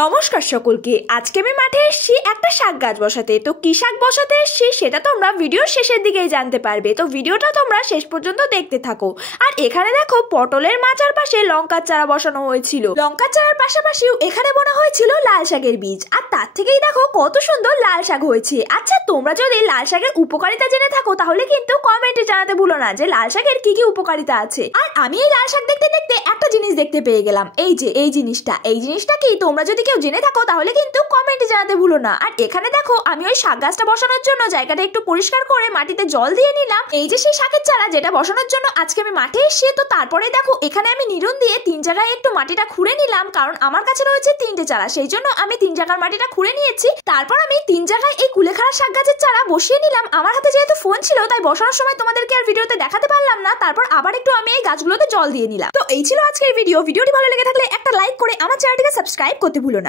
নমস্কার সকলকে। আজকে আমি মাঠে এসেছি একটা শাক গাছ বসাতে। তো কি শাক বসাতে এসেছি সেটা তোমরা ভিডিওর শেষের দিকেই জানতে পারবে। তো ভিডিওটা তোমরা শেষ পর্যন্ত দেখতে থাকো। আর এখানে দেখো পটলের মাচার পাশে লঙ্কার চারা বসানো হয়েছিল। লঙ্কার চারার পাশাপাশিও এখানে বোনা হয়েছিল লাল শাকের বীজ। আর তার থেকেই দেখো কত সুন্দর লাল শাক হয়েছে। আচ্ছা, তোমরা যদি লাল শাকের উপকারিতা জেনে থাকো তাহলে কিন্তু কমেন্টে জানাতে ভুলো না যে লাল শাকের কি কি উপকারিতা আছে। আর আমি এই লাল শাক দেখতে দেখতে একটা জিনিস দেখতে পেয়ে গেলাম। এই জিনিসটা কি তোমরা যদি কেউ জেনে থাকো তাহলে কিন্তু কমেন্টে জানাতে ভুলো না। আর এখানে দেখো আমি ওই শাক গাছটা বসানোর জন্য জায়গাটা একটু পরিষ্কার করে মাটিতে জল দিয়ে নিলাম। এই যে সেই শাকের চারা যেটা বসানোর জন্য আজকে আমি মাঠে এসেছি। তো তারপরে দেখো এখানে আমি নিরুন দিয়ে 3 জায়গায় একটু মাটিটা খুঁড়ে নিলাম, কারণ আমার কাছে রয়েছে 3টে চারা, সেই জন্য আমি 3 জায়গার মাটিটা খুঁড়ে নিয়েছি। তারপর আমি 3 জায়গায় এই কুলেখাড়া শাক গাছের চারা বসিয়ে নিলাম। আমার হাতে যেহেতু ফোন ছিল তাই বসানোর সময় তোমাদেরকে আর ভিডিওতে দেখাতে পারলাম না। তারপর আবার একটু আমি এই গাছগুলোতে জল দিয়ে নিলাম। তো এই ছিল আজকের ভিডিওটি ভালো লেগে থাকলে একটা লাইক করে আমার চ্যানেলটিকে সাবস্ক্রাইব করতে ভুলো না।